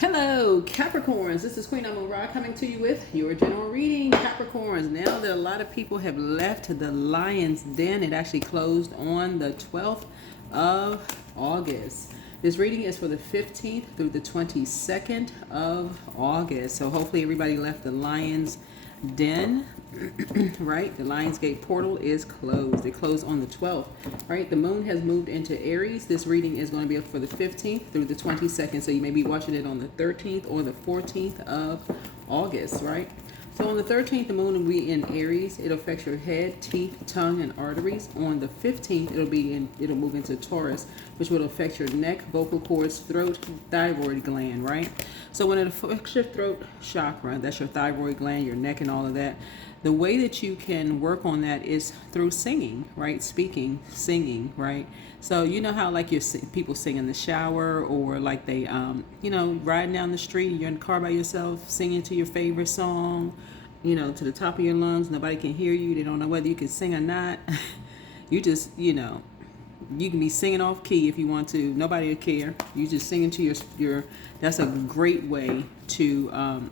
Hello, Capricorns. This is Queen Amun Ra coming to you with your general reading. Capricorns, now that a lot of people have left the lion's den, it actually closed on the 12th of August. This reading is for the 15th through the 22nd of August. So hopefully everybody left the lion's den, right? The Lionsgate portal is closed. It closed on the 12th, right? The moon has moved into Aries. This reading is going to be for the 15th through the 22nd. So you may be watching it on the 13th or the 14th of August, right? So on the 13th, the moon will be in Aries. It affects your head, teeth, tongue, and arteries. On the 15th, it'll move into Taurus, which will affect your neck, vocal cords, throat, thyroid gland, right? So when it affects your throat chakra, that's your thyroid gland, your neck, and all of that, the way that you can work on that is through singing, right? Speaking, singing, right? So you know how like people sing in the shower, or like they, riding down the street, you're in the car by yourself, singing to your favorite song, to the top of your lungs. Nobody can hear you. They don't know whether you can sing or not. You just, you can be singing off key if you want to. Nobody will care. You just singing to your. That's a great way to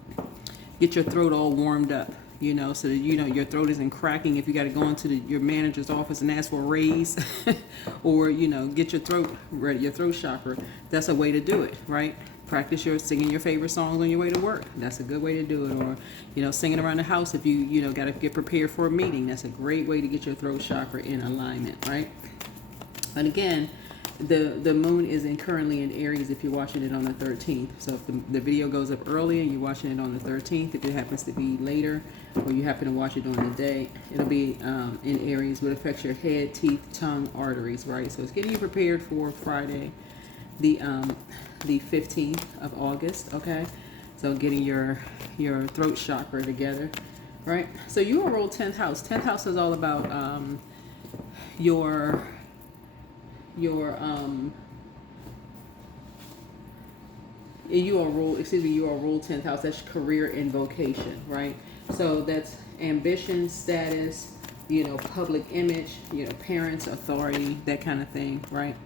get your throat all warmed up. So that your throat isn't cracking if you got to go into your manager's office and ask for a raise, or get your throat ready, your throat chakra. That's a way to do it, right? Practice your singing your favorite songs on your way to work. That's a good way to do it. Or singing around the house if you got to get prepared for a meeting. That's a great way to get your throat chakra in alignment, right? And again, the moon is currently in Aries if you're watching it on the 13th. So if the video goes up early and you're watching it on the 13th, if it happens to be later or you happen to watch it during the day, it'll be in Aries, but it affects your head, teeth, tongue, arteries, right? So it's getting you prepared for Friday, the 15th of August, okay? So getting your throat chakra together, right? So you are ruled 10th house. 10th house is all about you are ruled 10th house. That's career and vocation, right? So that's ambition, status, public image, parents, authority, that kind of thing, right?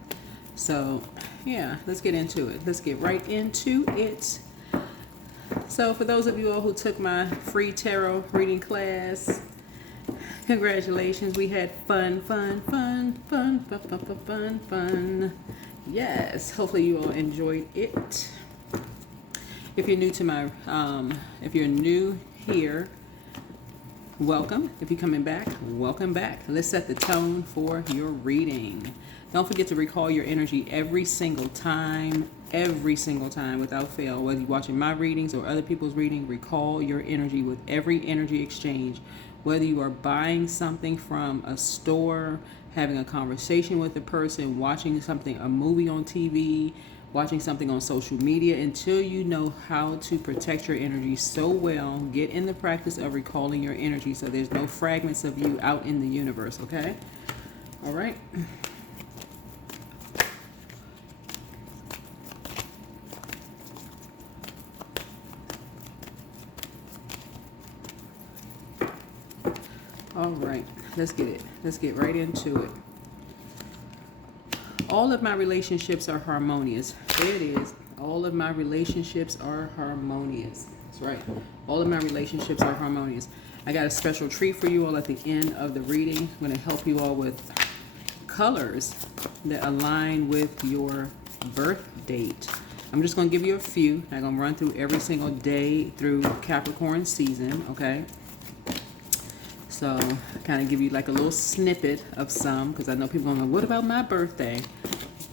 So yeah, let's get into it. Let's get right into it. So for those of you all who took my free tarot reading class, congratulations. We had fun. Yes, hopefully you all enjoyed it. If you're new to if you're new here, welcome. If you're coming back, welcome back. Let's set the tone for your reading. Don't forget to recall your energy every single time without fail. Whether you're watching my readings or other people's reading, recall your energy with every energy exchange. Whether you are buying something from a store, having a conversation with a person, watching a movie on TV, watching something on social media, until you know how to protect your energy so well, get in the practice of recalling your energy so there's no fragments of you out in the universe, okay? All right. All right, let's get right into it. All of my relationships are harmonious. There it is. All of my relationships are harmonious. That's right. All of my relationships are harmonious. I got a special treat for you all at the end of the reading. I'm going to help you all with colors that align with your birth date. I'm just going to give you a few. I'm going to run through every single day through Capricorn season, okay? So kind of give you like a little snippet of some, because I know people are going, what about my birthday?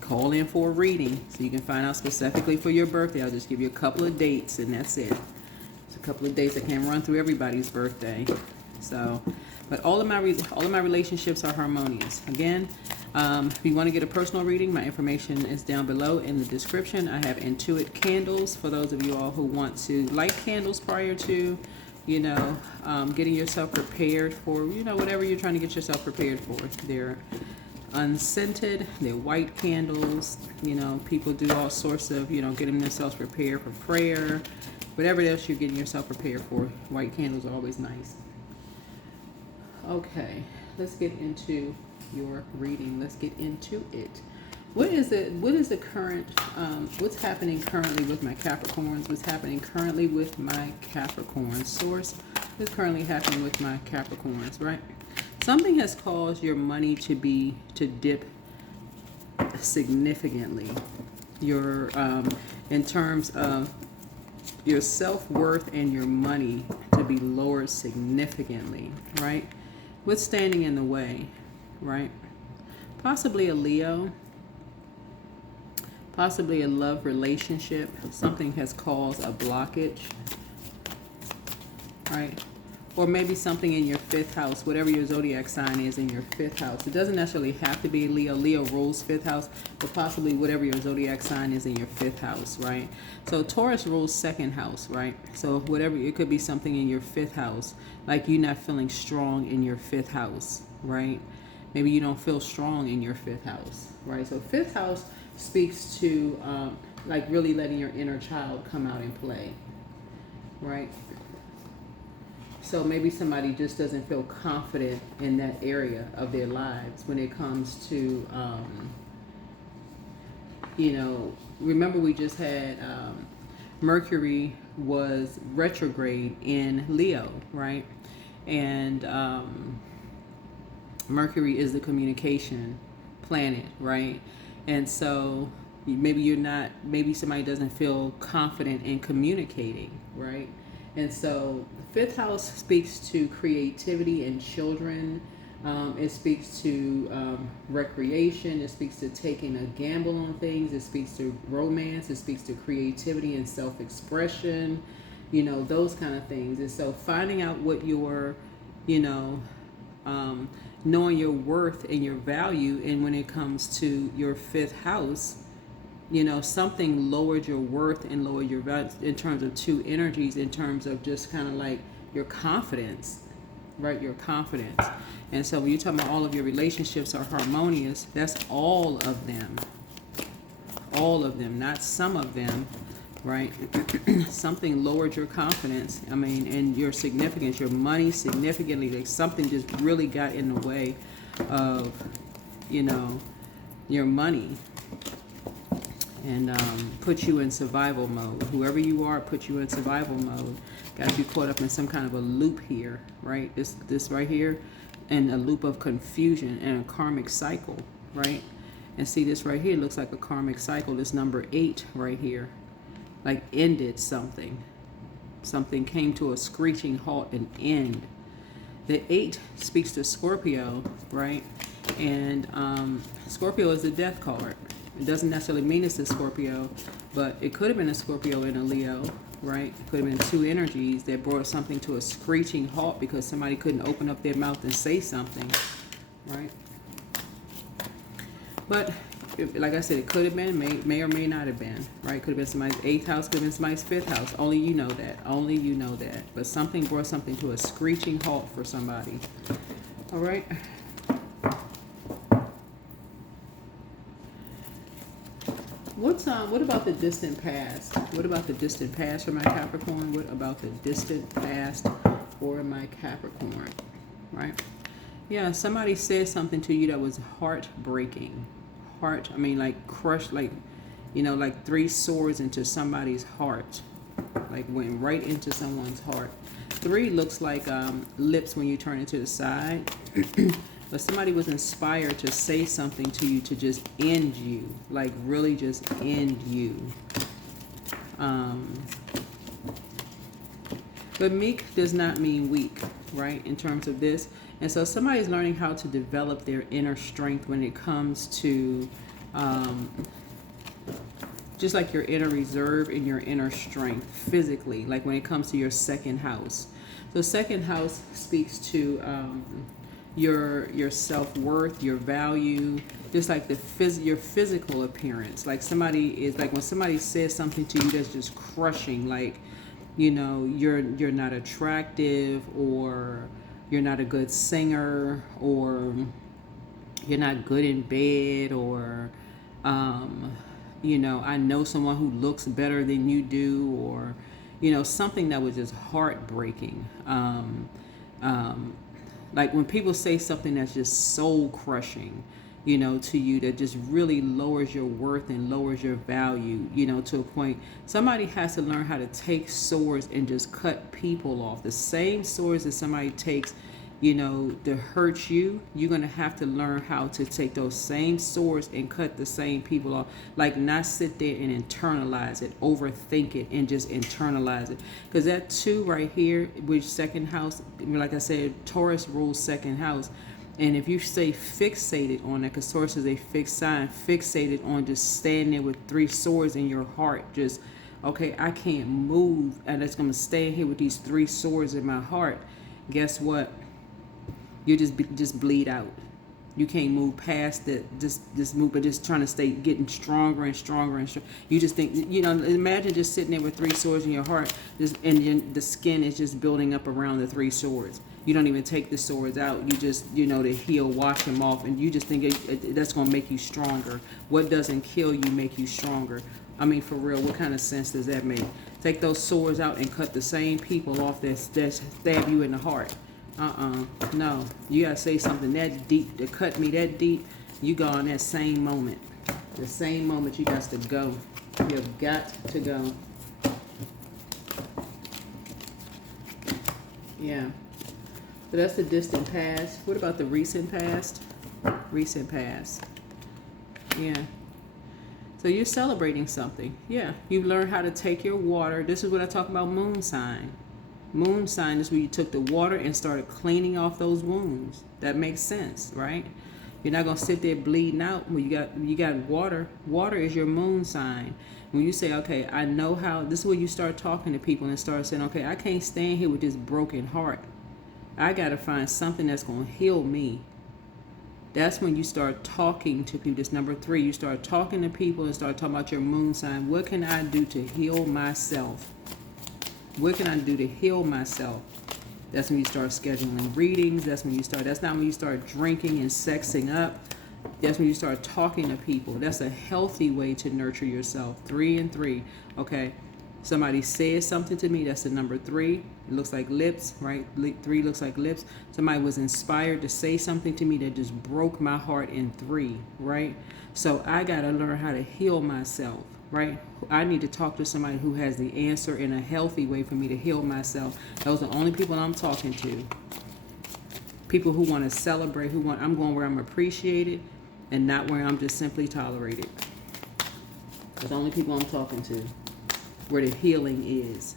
Call in for a reading so you can find out specifically for your birthday. I'll just give you a couple of dates and that's it. It's a couple of dates. I can't run through everybody's birthday. So, but all of my relationships are harmonious. Again, if you want to get a personal reading, my information is down below in the description. I have Intuit candles for those of you all who want to light candles prior to getting yourself prepared for, whatever you're trying to get yourself prepared for. They're unscented, they're white candles. People do all sorts of, getting themselves prepared for prayer, whatever else you're getting yourself prepared for. White candles are always nice. Okay, let's get into your reading. Let's get into it. What is it? What is the current? What's happening currently with my Capricorns? What's happening currently with my Capricorns? Source, what's currently happening with my Capricorns? Right. Something has caused your money to dip significantly. Your in terms of your self-worth and your money to be lowered significantly. Right. What's standing in the way? Right. Possibly a Leo. Possibly a love relationship. Something has caused a blockage, right? Or maybe something in your fifth house, whatever your zodiac sign is in your fifth house. It doesn't necessarily have to be Leo. Leo rules fifth house, but possibly whatever your zodiac sign is in your fifth house, right? So Taurus rules second house, right? So whatever, it could be something in your fifth house, like you not feeling strong in your fifth house, right? Maybe you don't feel strong in your fifth house, right? So fifth house speaks to like really letting your inner child come out and play, right? So maybe somebody just doesn't feel confident in that area of their lives when it comes to, you know, remember we just had Mercury was retrograde in Leo, right? And Mercury is the communication planet, right? And so maybe you're not, maybe somebody doesn't feel confident in communicating, right? And so fifth house speaks to creativity and children. It speaks to recreation. It speaks to taking a gamble on things. It speaks to romance. It speaks to creativity and self-expression, you know, those kind of things. And so finding out what your, you know, knowing your worth and your value, and when it comes to your fifth house, you know, something lowered your worth and lowered your value in terms of two energies, in terms of just kind of like your confidence, right? Your confidence. And so when you're talking about all of your relationships are harmonious, that's all of them. All of them, not some of them, right? Something lowered your confidence. I mean, and your significance, your money significantly, like something just really got in the way of, you know, your money, and put you in survival mode. Whoever you are, put you in survival mode. Got you caught up in some kind of a loop here, right? This right here, and a loop of confusion and a karmic cycle, right? And see, this right here looks like a karmic cycle. This number 8 right here, like ended something. Something came to a screeching halt and end. The 8 speaks to Scorpio, right? And Scorpio is the death card. It doesn't necessarily mean it's a Scorpio, but it could have been a Scorpio and a Leo, right? It could have been two energies that brought something to a screeching halt because somebody couldn't open up their mouth and say something, right? But like I said, it could have been, may or may not have been, right? Could have been somebody's 8th house, could have been somebody's 5th house. Only you know that. Only you know that. But something brought something to a screeching halt for somebody. All right? What about the distant past? What about the distant past for my Capricorn? What about the distant past for my Capricorn? Right? Yeah, somebody said something to you that was heartbreaking. I mean, like crushed, like, you know, like 3 swords into somebody's heart. Like went right into someone's heart. 3 looks like lips when you turn it to the side. But somebody was inspired to say something to you to just end you. Like really just end you. But meek does not mean weak, right? In terms of this. And so somebody's learning how to develop their inner strength when it comes to just like your inner reserve and your inner strength physically, like when it comes to your second house. So second house speaks to your self-worth, your value, just like your physical appearance. Like somebody is like when somebody says something to you that's just crushing, like, you know, you're not attractive, or you're not a good singer, or you're not good in bed, or you know, I know someone who looks better than you do, or, you know, something that was just heartbreaking. Like when people say something that's just soul crushing, you know, to you that just really lowers your worth and lowers your value, you know, to a point. Somebody has to learn how to take swords and just cut people off. The same swords that somebody takes, you know, to hurt you, you're going to have to learn how to take those same swords and cut the same people off. Like, not sit there and internalize it, overthink it, and just internalize it. Because that 2 right here, which second house, like I said, Taurus rules second house. And if you stay fixated on that, because Taurus is a fixed sign, fixated on just standing there with 3 swords in your heart, just, okay, I can't move, and it's going to stay here with these 3 swords in my heart. Guess what? You just bleed out. You can't move past it. Just move, but just trying to stay getting stronger and stronger and stronger. You just think, you know, imagine just sitting there with 3 swords in your heart, and the skin is just building up around the 3 swords. You don't even take the swords out. You just, you know, to heal, wash them off, and you just think that's going to make you stronger. What doesn't kill you make you stronger? I mean, for real, what kind of sense does that make? Take those swords out and cut the same people off that stab you in the heart. No, you gotta say something that deep, to cut me that deep. You go in that same moment. The same moment you got to go. You've got to go. Yeah. So that's the distant past. What about the recent past? Recent past. Yeah. So you're celebrating something. Yeah. You learn how to take your water. This is what I talk about, moon sign. Moon sign is where you took the water and started cleaning off those wounds. That makes sense, right? You're not gonna sit there bleeding out when you got water. Water is your moon sign. When you say, okay, I know how, this is where you start talking to people and start saying, okay, I can't stand here with this broken heart. I gotta find something that's gonna heal me. That's when you start talking to people. This number 3, you start talking to people and start talking about your moon sign. What can I do to heal myself? What can I do to heal myself? That's when you start scheduling readings. That's not when you start drinking and sexing up. That's when you start talking to people. That's a healthy way to nurture yourself. 3 and 3. Okay. Somebody says something to me. That's the number 3. It looks like lips, right? 3 looks like lips. Somebody was inspired to say something to me that just broke my heart in 3, right? So I got to learn how to heal myself. Right? I need to talk to somebody who has the answer in a healthy way for me to heal myself. Those are the only people I'm talking to. People who want to celebrate, I'm going where I'm appreciated and not where I'm just simply tolerated. That's the only people I'm talking to. Where the healing is.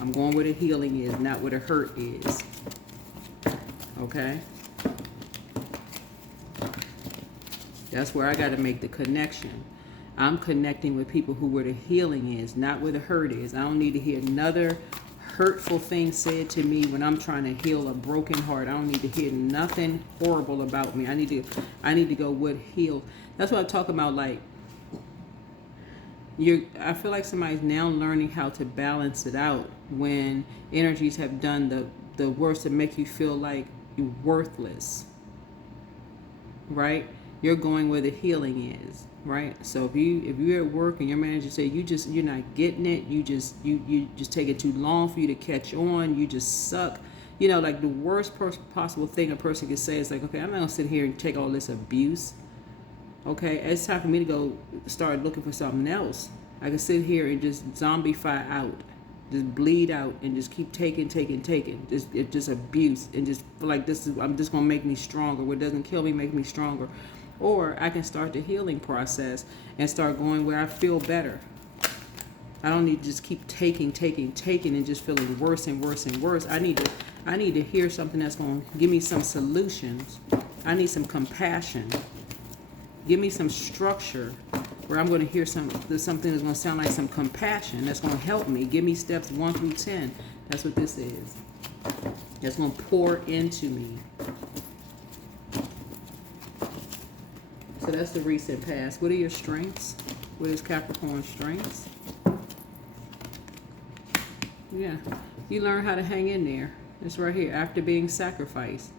I'm going where the healing is, not where the hurt is. Okay? That's where I got to make the connection. I'm connecting with people who where the healing is, not where the hurt is. I don't need to hear another hurtful thing said to me when I'm trying to heal a broken heart. I don't need to hear nothing horrible about me. I need to go what heals. That's what I talk about. Like, I feel like somebody's now learning how to balance it out when energies have done the worst to make you feel like you're worthless. Right? You're going where the healing is. Right? So if you're at work and your manager say you're not getting it, you just take it too long for you to catch on, you just suck. You know, like the worst possible thing a person can say is like, okay, I'm not gonna sit here and take all this abuse. Okay, it's time for me to go start looking for something else. I can sit here and just zombify out, just bleed out, and just keep taking. Just abuse, and just feel like I'm just gonna make me stronger. What doesn't kill me make me stronger. Or I can start the healing process and start going where I feel better. I don't need to just keep taking and just feeling worse and worse and worse. I need to hear something that's going to give me some solutions. I need some compassion. Give me some structure where I'm going to hear something that's going to sound like some compassion that's going to help me. Give me steps 1 through 10. That's what this is. That's going to pour into me. So that's the recent past. What are your strengths? What is Capricorn's strengths? Yeah. You learn how to hang in there. It's right here. After being sacrificed,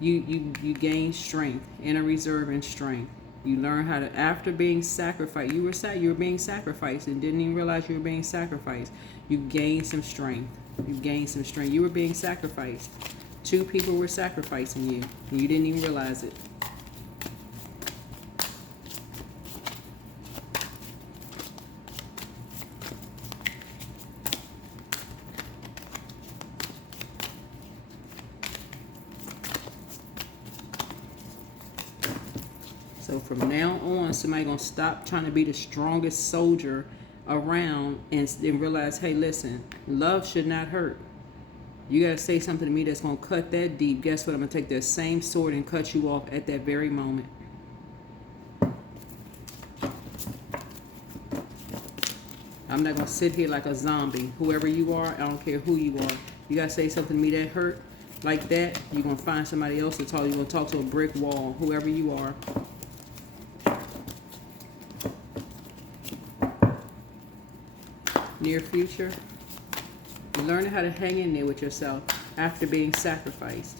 you gain strength, inner reserve and strength. You learn how to, after being sacrificed, you were being sacrificed and didn't even realize you were being sacrificed. You gained some strength. You were being sacrificed. 2 people were sacrificing you and you didn't even realize it. from now on, somebody gonna stop trying to be the strongest soldier around and realize, hey, listen, love should not hurt. You gotta say something to me that's gonna cut that deep. Guess what? I'm gonna take that same sword and cut you off at that very moment. I'm not gonna sit here like a zombie. Whoever you are, I don't care who you are. You gotta say something to me that hurt like that. You're gonna find somebody else to talk. You're gonna talk to a brick wall, whoever you are. Near future, you're learning how to hang in there with yourself after being sacrificed.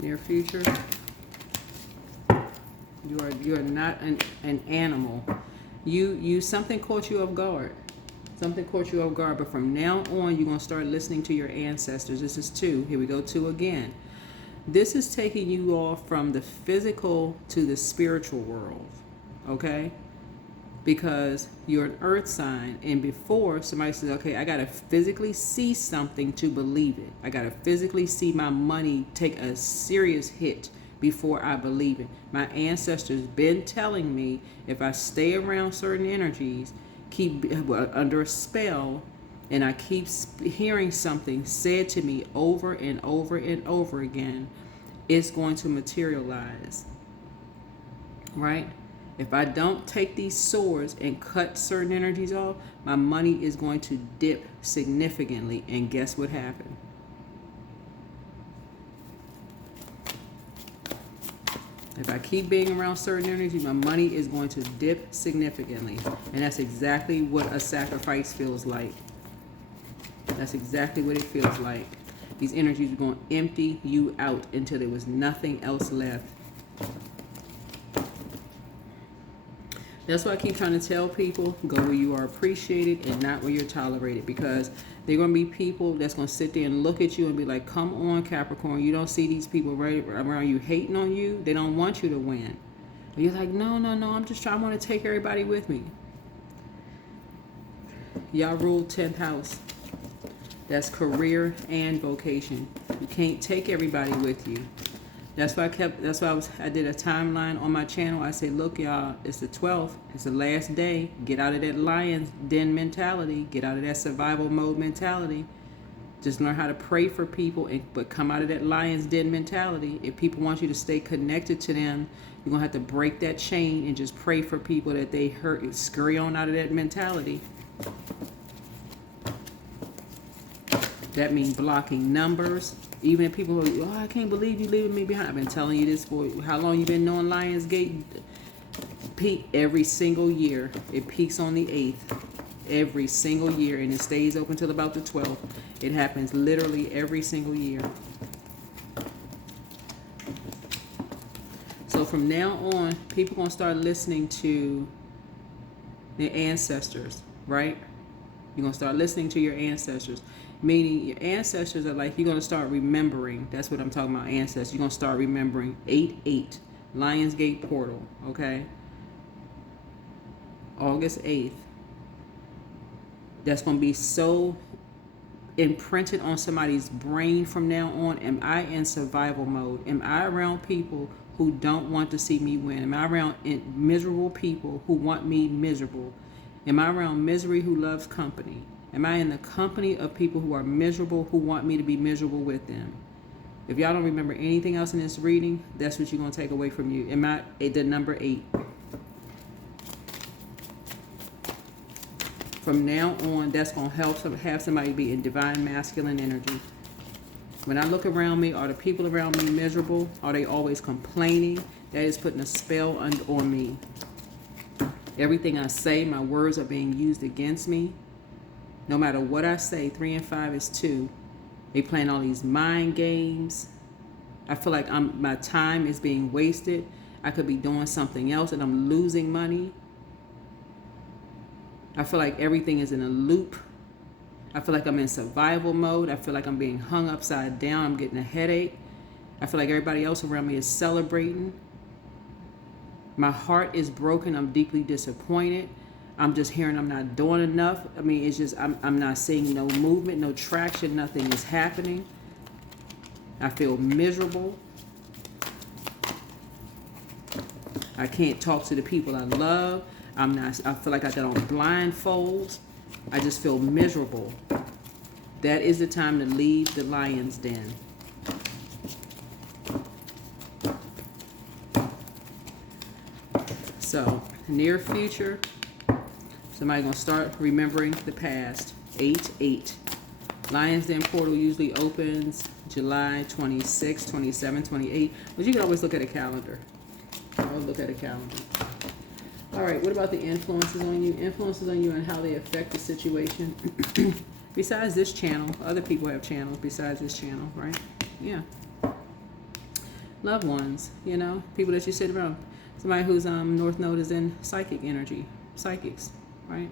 Near future, you are not an animal. You something caught you off guard. Something caught you off guard, but from now on, you're gonna start listening to your ancestors. This is 2. Here we go, 2 again. This is taking you off from the physical to the spiritual world, okay? Because you're an earth sign, and before somebody says, okay, I gotta physically see something to believe it. I gotta physically see my money take a serious hit before I believe it. My ancestors been telling me if I stay around certain energies, keep under a spell, and I keep hearing something said to me over and over and over again, it's going to materialize, right? If I don't take these swords and cut certain energies off, my money is going to dip significantly. And guess what happened? If I keep being around certain energies, my money is going to dip significantly. And that's exactly what a sacrifice feels like. That's exactly what it feels like. These energies are going to empty you out until there was nothing else left. That's why I keep trying to tell people, go where you are appreciated and not where you're tolerated. Because there are going to be people that's going to sit there and look at you and be like, come on, Capricorn. You don't see these people right around you hating on you. They don't want you to win. And you're like, no, I'm just trying. I want to take everybody with me. Y'all rule 10th house. That's career and vocation. You can't take everybody with you. That's why I did a timeline on my channel. I say, look, y'all, it's the 12th. It's the last day. Get out of that lion's den mentality. Get out of that survival mode mentality. Just learn how to pray for people, but come out of that lion's den mentality. If people want you to stay connected to them, you're going to have to break that chain and just pray for people that they hurt. Scurry on out of that mentality. That means blocking numbers. Even if people are, oh, I can't believe you leaving me behind. I've been telling you this for how long you been knowing Lionsgate? Peak every single year. It peaks on the 8th. Every single year. And it stays open till about the 12th. It happens literally every single year. So from now on, people going to start listening to their ancestors, right? You're going to start listening to your ancestors. Meaning your ancestors are like, you're going to start remembering. That's what I'm talking about, ancestors. You're going to start remembering 8/8, Lionsgate portal, okay? August 8th. That's going to be so imprinted on somebody's brain from now on. Am I in survival mode? Am I around people who don't want to see me win? Am I around miserable people who want me miserable? Am I around misery who loves company? Am I in the company of people who are miserable, who want me to be miserable with them? If y'all don't remember anything else in this reading, that's what you're going to take away from you. Am I the number 8? From now on, that's going to help have somebody be in divine masculine energy. When I look around me, are the people around me miserable? Are they always complaining? That is putting a spell on me. Everything I say, my words are being used against me. No matter what I say, 3 and 5 is 2. They playing all these mind games. I feel like my time is being wasted. I could be doing something else and I'm losing money. I feel like everything is in a loop. I feel like I'm in survival mode. I feel like I'm being hung upside down. I'm getting a headache. I feel like everybody else around me is celebrating. My heart is broken. I'm deeply disappointed. I'm just hearing I'm not doing enough. I mean, it's just, I'm not seeing no movement, no traction, nothing is happening. I feel miserable. I can't talk to the people I love. I feel like I got on blindfolds. I just feel miserable. That is the time to leave the lion's den. So, near future, somebody's going to start remembering the past. 8/8. Lion's Den portal usually opens July 26, 27, 28. But you can always look at a calendar. Always look at a calendar. All right, what about the influences on you? Influences on you and how they affect the situation. Besides this channel, other people have channels besides this channel, right? Yeah. Loved ones, you know, people that you sit around. Somebody whose North Node is in psychic energy. Psychics, right?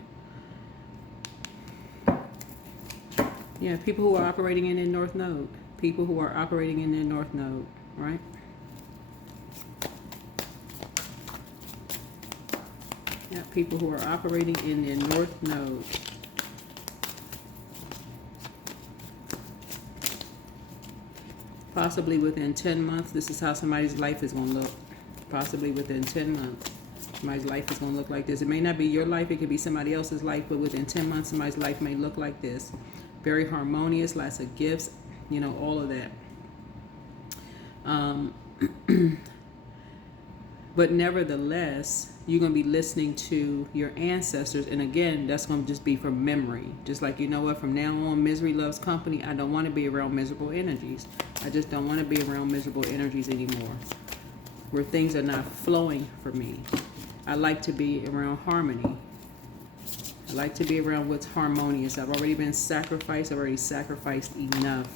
Yeah, people who are operating in their North Node. People who are operating in their North Node, right? Yeah, people who are operating in their North Node. Possibly within 10 months, this is how somebody's life is going to look. Possibly within 10 months, somebody's life is going to look like this. It may not be your life, it could be somebody else's life, but within 10 months, somebody's life may look like this. Very harmonious, lots of gifts, you know, all of that. But nevertheless, you're going to be listening to your ancestors. And again, that's going to just be from memory. Just like, you know what, from now on, misery loves company. I don't want to be around miserable energies. I just don't want to be around miserable energies anymore, where things are not flowing for me. I like to be around harmony. I like to be around what's harmonious. I've already been sacrificed. I've already sacrificed enough.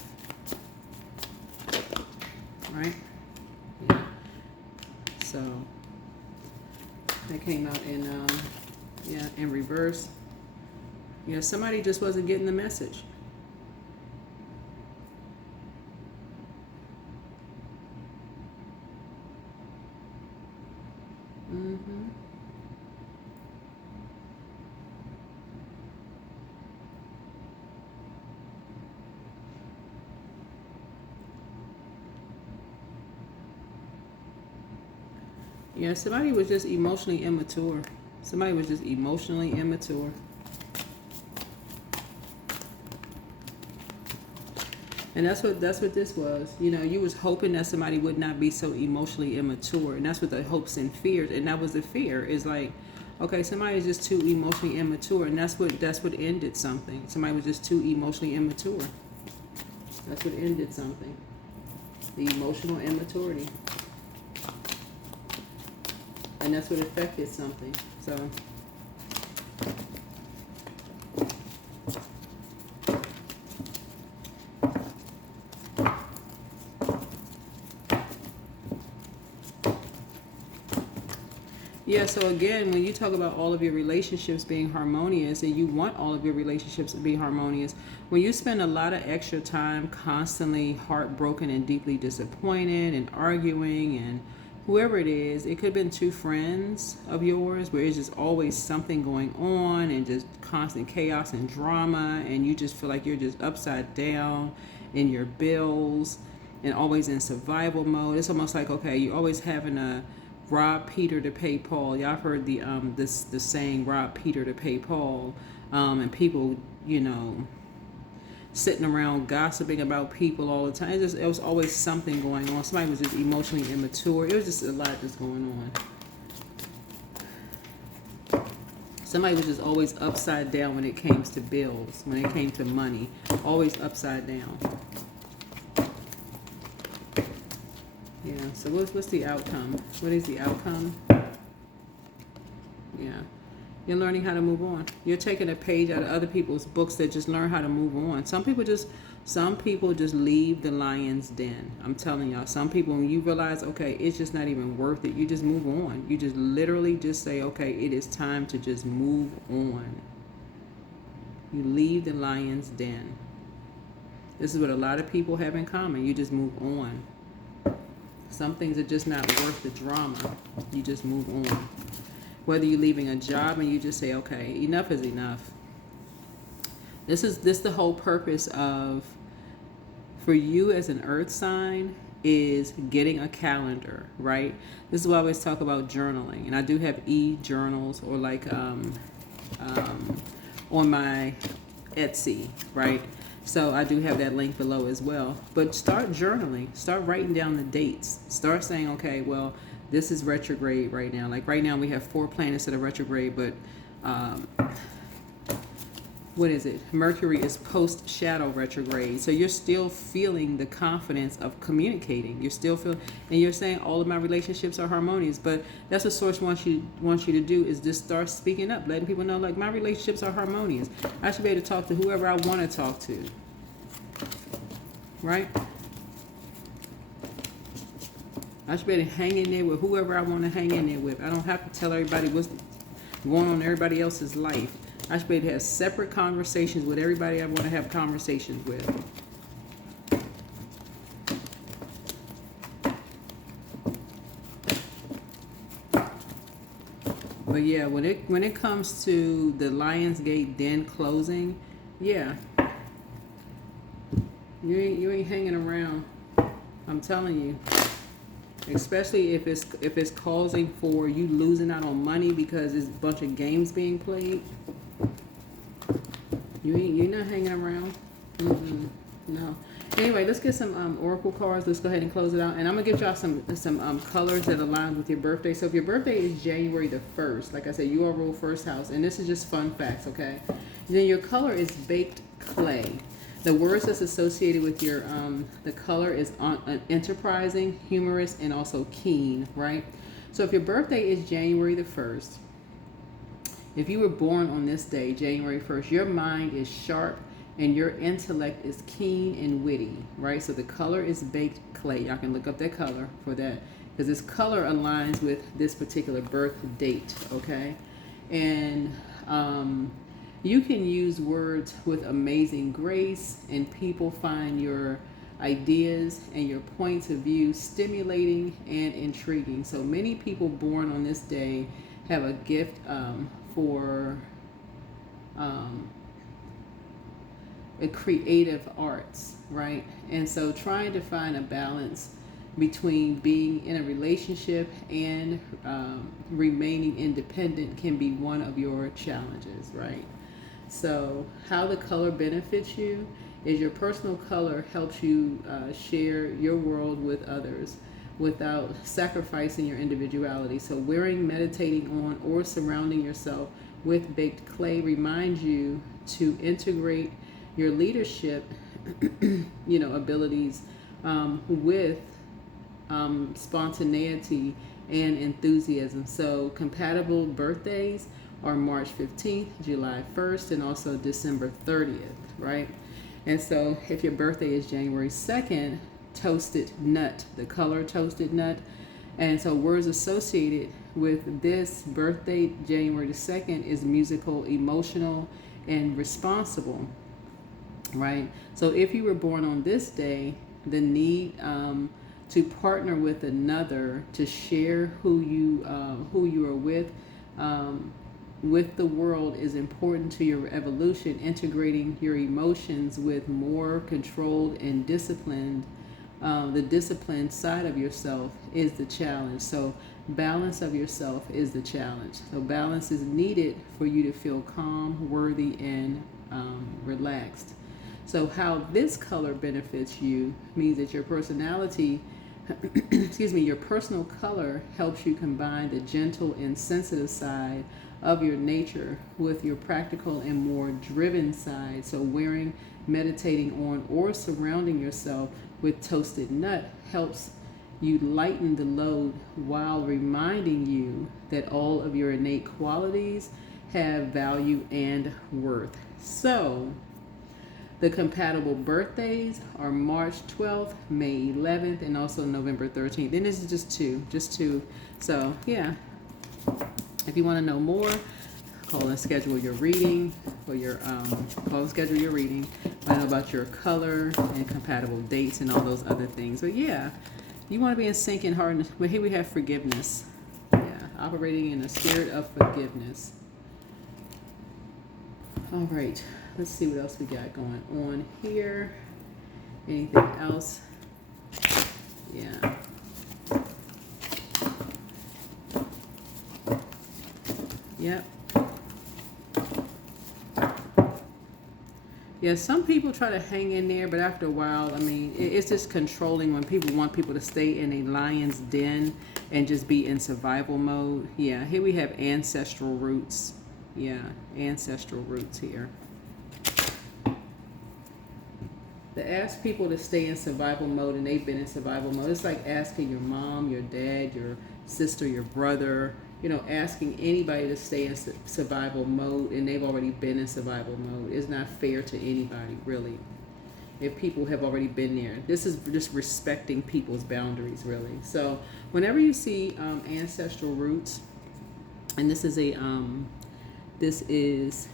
Right? Yeah. So that came out in in reverse. Yeah, somebody just wasn't getting the message. Yeah, somebody was just emotionally immature. Somebody was just emotionally immature. And that's what this was. You know, you was hoping that somebody would not be so emotionally immature. And that's what the hopes and fears. And that was the fear. Is like, okay, somebody is just too emotionally immature. And that's what ended something. Somebody was just too emotionally immature. That's what ended something. The emotional immaturity. And that's what affected something. So yeah, so again, when you talk about all of your relationships being harmonious, and you want all of your relationships to be harmonious, when you spend a lot of extra time constantly heartbroken and deeply disappointed and arguing, and whoever it is, it could have been two friends of yours where it's just always something going on and just constant chaos and drama, and you just feel like you're just upside down in your bills and always in survival mode. It's almost like, okay, you're always having a rob Peter to pay Paul. Y'all heard the saying, rob Peter to pay Paul, and people, you know, sitting around gossiping about people all the time. It was always something going on. Somebody was just emotionally immature. It was just a lot just going on. Somebody was just always upside down when it came to bills, when it came to money. Always upside down. Yeah, so what's the outcome? What is the outcome? Yeah. You're learning how to move on. You're taking a page out of other people's books that just learn how to move on. Some people just leave the lion's den. I'm telling y'all, some people, when you realize, okay, it's just not even worth it, you just move on. You just literally just say, okay, it is time to just move on. You leave the lion's den. This is what a lot of people have in common. You just move on. Some things are just not worth the drama. You just move on. Whether you're leaving a job and you just say, okay, enough is enough. This the whole purpose of for you as an earth sign is getting a calendar, right? This is why I always talk about journaling. And I do have e-journals, or like on my Etsy, right? So I do have that link below as well. But start journaling. Start writing down the dates. Start saying, okay, well, this is retrograde right now. Like right now we have 4 planets that are retrograde, but what is it? Mercury is post shadow retrograde. So you're still feeling the confidence of communicating. You're still feeling, and you're saying all of my relationships are harmonious. But that's what Source wants you to do, is just start speaking up, letting people know, like, my relationships are harmonious. I should be able to talk to whoever I want to talk to. Right? I should be able to hang in there with whoever I want to hang in there with. I don't have to tell everybody what's going on in everybody else's life. I should be able to have separate conversations with everybody I want to have conversations with. But yeah, when it comes to the Lionsgate den closing, yeah, you ain't hanging around. I'm telling you. Especially if it's causing for you losing out on money because there's a bunch of games being played. You're not hanging around. No. Anyway, let's get some oracle cards. Let's go ahead and close it out. And I'm gonna give y'all some colors that align with your birthday. So if your birthday is January the 1st, like I said, you are ruled first house, and this is just fun facts, okay? And then your color is baked clay. The words that's associated with your the color is enterprising, humorous, and also keen, right? So if your birthday is January the 1st, if you were born on this day, January 1st, your mind is sharp and your intellect is keen and witty, right? So the color is baked clay. Y'all can look up that color for that, because this color aligns with this particular birth date, okay? And you can use words with amazing grace, and people find your ideas and your points of view stimulating and intriguing. So many people born on this day have a gift for creative arts, right? And so trying to find a balance between being in a relationship and remaining independent can be one of your challenges, right? So how the color benefits you is your personal color helps you share your world with others without sacrificing your individuality. So wearing, meditating on, or surrounding yourself with baked clay reminds you to integrate your leadership abilities with spontaneity and enthusiasm. So compatible birthdays are March 15th, July 1st, and also December 30th, right? And so if your birthday is January 2nd, toasted nut, the color toasted nut. And so words associated with this birthday, January the 2nd, is musical, emotional, and responsible, right? So if you were born on this day, the need to partner with another to share who you are with the world is important to your evolution. Integrating your emotions with more controlled and disciplined, the disciplined side of yourself is the challenge. So balance of yourself is the challenge. So balance is needed for you to feel calm, worthy, and relaxed. So how this color benefits you means that your personality, your personal color helps you combine the gentle and sensitive side of your nature with your practical and more driven side. So wearing, meditating on, or surrounding yourself with toasted nut helps you lighten the load while reminding you that all of your innate qualities have value and worth. So the compatible birthdays are March 12th, May 11th, and also November 13th. And this is just two. So yeah, if you want to know more, call and schedule your reading, or schedule your reading. Find out about your color and compatible dates and all those other things. But yeah, you want to be in sync and hardness. But here we have forgiveness. Yeah, operating in a spirit of forgiveness. All right, let's see what else we got going on here. Anything else? Yeah. Yep. Yeah, some people try to hang in there, but after a while, I mean, it's just controlling when people want people to stay in a lion's den and just be in survival mode. Yeah, here we have ancestral roots. Yeah, ancestral roots here. To ask people to stay in survival mode and they've been in survival mode, it's like asking your mom, your dad, your sister, your brother, you know, asking anybody to stay in survival mode and they've already been in survival mode. It's not fair to anybody, really. If people have already been there, this is just respecting people's boundaries, really. So whenever you see ancestral roots, and this is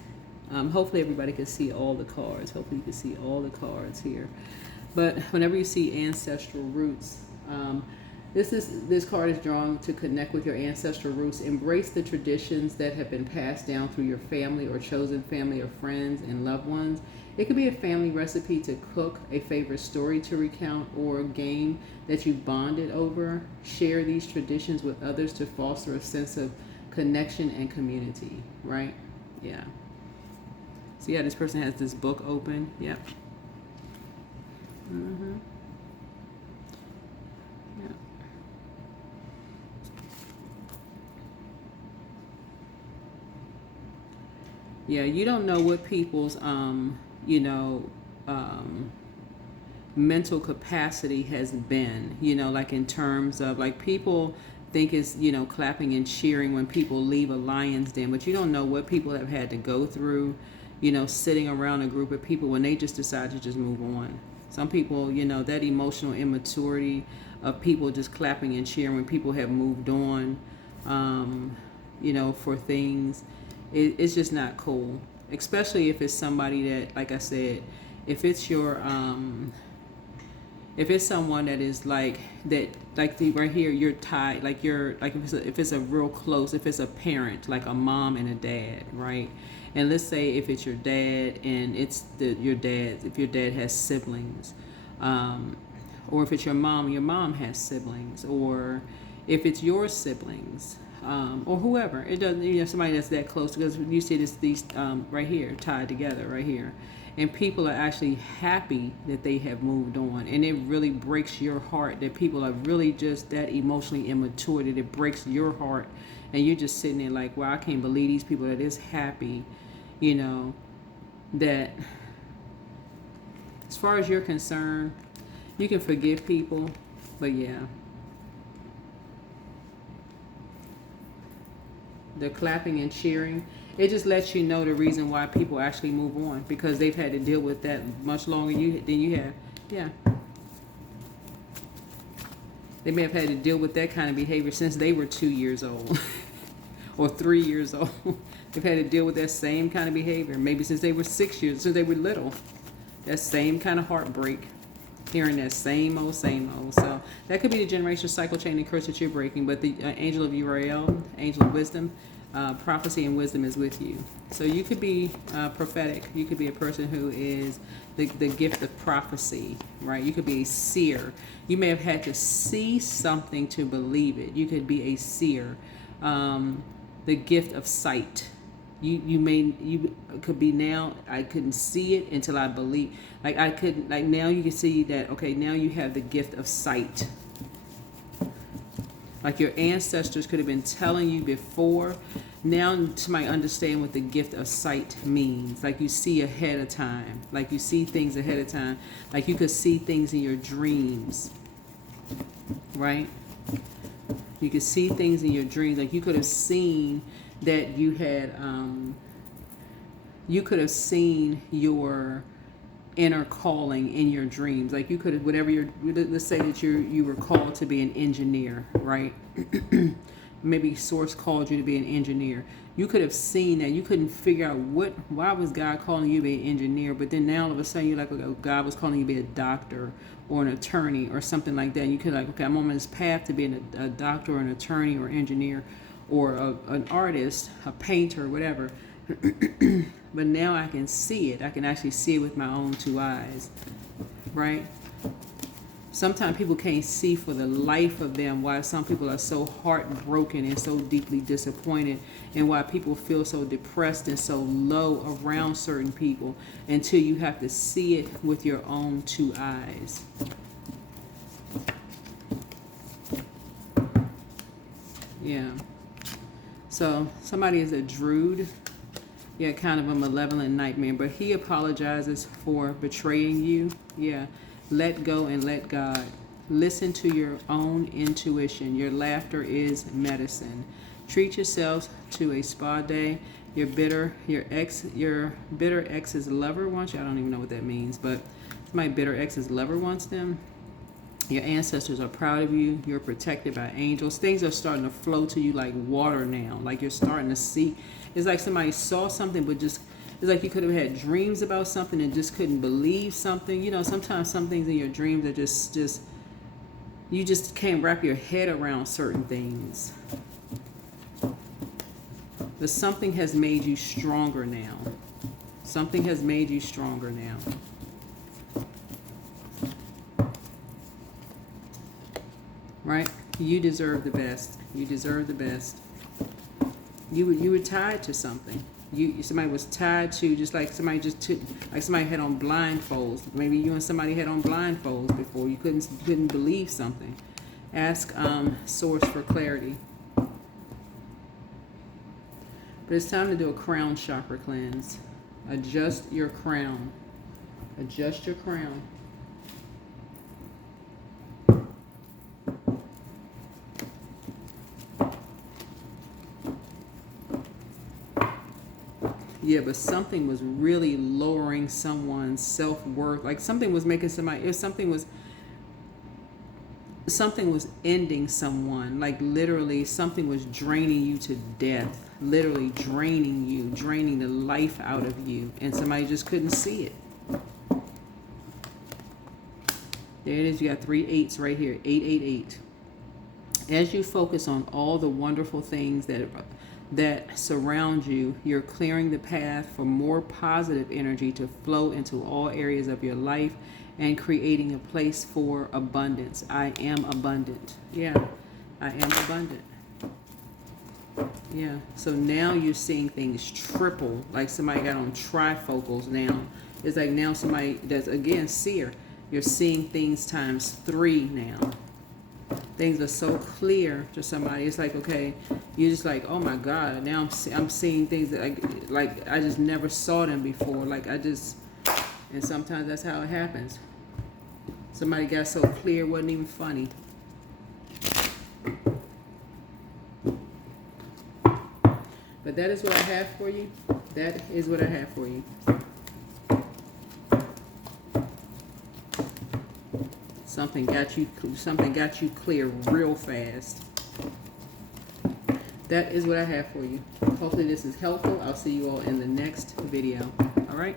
hopefully everybody can see all the cards. Hopefully you can see all the cards here. But whenever you see ancestral roots, this card is drawn to connect with your ancestral roots. Embrace the traditions that have been passed down through your family or chosen family or friends and loved ones. It could be a family recipe to cook, a favorite story to recount, or a game that you bonded over. Share these traditions with others to foster a sense of connection and community, right? Yeah. So yeah, this person has this book open. Yep. Yep. Yeah, you don't know what people's you know, mental capacity has been, you know, like in terms of like people think it's, you know, clapping and cheering when people leave a lion's den, but you don't know what people have had to go through, you know, sitting around a group of people when they just decide to just move on. Some people, you know, that emotional immaturity of people just clapping and cheering when people have moved on, you know, for things, it's just not cool. Especially if it's somebody that, like I said, if it's your if it's someone that is like that, like right here, you're tied, like you're like if it's a real close, if it's a parent, like a mom and a dad, right? And let's say if it's your dad and it's your dad, if your dad has siblings, or if it's your mom has siblings, or if it's your siblings, or whoever. It doesn't, you know, somebody that's that close, because you see these right here tied together right here, and people are actually happy that they have moved on, and it really breaks your heart that people are really just that emotionally immature that it breaks your heart, and you're just sitting there like, wow, I can't believe these people that is happy, you know, that as far as you're concerned, you can forgive people, but yeah. The clapping and cheering, it just lets you know the reason why people actually move on, because they've had to deal with that much longer than you have. Yeah. They may have had to deal with that kind of behavior since they were 2 years old or 3 years old. They've had to deal with that same kind of behavior, maybe since they were 6 years, since they were little. That same kind of heartbreak, hearing that same old. So that could be the generational cycle, chain, and curse that you're breaking. But the angel of Uriel, angel of wisdom, prophecy and wisdom is with you. So you could be prophetic. You could be a person who is the gift of prophecy, right? You could be a seer. You may have had to see something to believe it. You could be a seer. The gift of sight. You could be now, I couldn't see it until I believe, like I couldn't, like now you can see that, okay, now you have the gift of sight. Like your ancestors could have been telling you before, now somebody understand what the gift of sight means. Like you see ahead of time, like you see things ahead of time, like you could see things in your dreams, right? You could see things in your dreams, like you could have seen that you had, you could have seen your inner calling in your dreams. Like you could have, whatever let's say that you were called to be an engineer, right? Maybe source called you to be an engineer. You could have seen that. You couldn't figure out why was God calling you to be an engineer, but then now all of a sudden you're like, okay, God was calling you to be a doctor or an attorney or something like that. And you could like, okay, I'm on this path to being a doctor or an attorney or engineer, or an artist, a painter, whatever. But now I can see it. I can actually see it with my own two eyes, right? Sometimes people can't see for the life of them why some people are so heartbroken and so deeply disappointed, and why people feel so depressed and so low around certain people, until you have to see it with your own two eyes. Yeah. So somebody is a druid. Yeah, kind of a malevolent nightmare, but he apologizes for betraying you. Yeah. Let go and let God. Listen to your own intuition. Your laughter is medicine. Treat yourselves to a spa day. Your bitter ex's lover wants you. I don't even know what that means, but my bitter ex's lover wants them. Your ancestors are proud of you. You're protected by angels. Things are starting to flow to you like water now. Like you're starting to see. It's like somebody saw something, but just, it's like you could have had dreams about something and just couldn't believe something. You know, sometimes some things in your dreams are just you just can't wrap your head around certain things. But something has made you stronger now. Something has made you stronger now. Right? You deserve the best. You deserve the best. You were tied to something. Somebody was tied to, just like somebody just took, like somebody had on blindfolds. Maybe you and somebody had on blindfolds before. You couldn't believe something. Ask source for clarity. But it's time to do a crown chakra cleanse. Adjust your crown. Adjust your crown. Yeah, but something was really lowering someone's self-worth. Like something was making somebody, if something was ending someone. Like literally something was draining you to death. Literally draining you, draining the life out of you. And somebody just couldn't see it. There it is. You got 3 8s right here. 888. As you focus on all the wonderful things that surround you, you're clearing the path for more positive energy to flow into all areas of your life and creating a place for abundance. I am abundant. Yeah, I am abundant. Yeah, so now you're seeing things triple, like somebody got on trifocals now. It's like now somebody that's, again, seer. You're seeing things times 3 now. Things are so clear to somebody. It's like, okay, you're just like, oh my God. Now I'm seeing things that I just never saw them before. And sometimes that's how it happens. Somebody got so clear, it wasn't even funny. But that is what I have for you. That is what I have for you. Something got you clear real fast. That is what I have for you. Hopefully this is helpful. I'll see you all in the next video. All right.